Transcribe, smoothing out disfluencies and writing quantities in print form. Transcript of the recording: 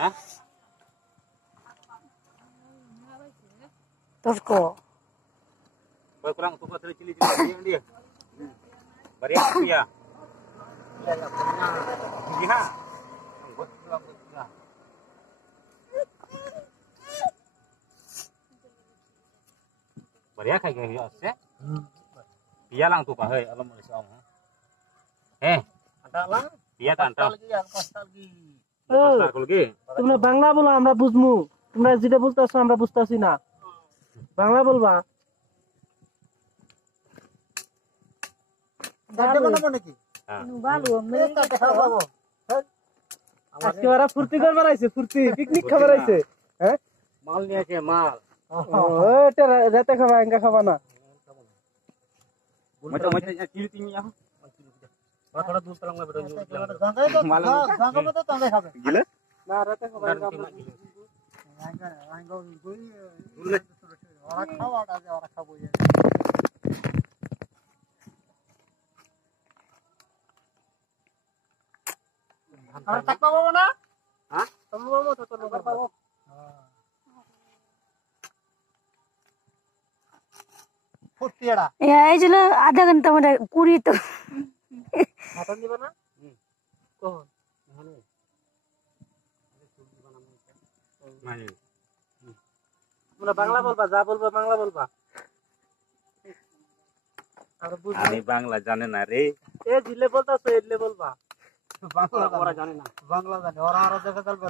Hah? Terus kok? Kurang tuh buat cili-cili dia. Bari apa ya? Iya ya punya. Iya. Bari kayak gitu sih. Dia lang tuh pak, alam manusia om. Ada lang. Dia tanta. Lagi ya, pasta lagi. Pasar lagi. তোমরা বাংলা বলো আমরা বুঝমু তোমরা যেটা বলতেছো আমরা বুঝতাছি না বাংলা বলবা দাঁড়ে বানাবো নাকি? ভালো কাটে খাওয়াবো। আজকে ওরা ফুর্তি করবার আইছে ফুর্তি পিকনিক খাবার আইছে হ্যাঁ মাল নিয়ে কে মাল। এটা রাতে খাবা এঙ্গা খাবা না Macam-macam cili tinggi ya. Kalau dulu terang betul জাঙ্গাই তো জাঙ্গা মতো জাঙ্গাই খাবে। Gila? না রাতে খাবা এঙ্গা ওরা খাওয়াটা যে ওরা খাবো আমরা টাকা পাবো না? Hah? তুমি পাবো তো তোর পাবো। ফুটিয়াড়া এই জন্য আধা ঘন্টা মানে 20 তো মটন দিবা না? কখন? Mana? তোমরা বাংলা বলবা যা বলবা বাংলা বলবা আর বুঝি Ani Bangla জানে না রে। এ দিলে বলতাছো এলে বলবা বাংলা ওরা জানে না। বাংলা জানে ওরা আরো জায়গা চলবে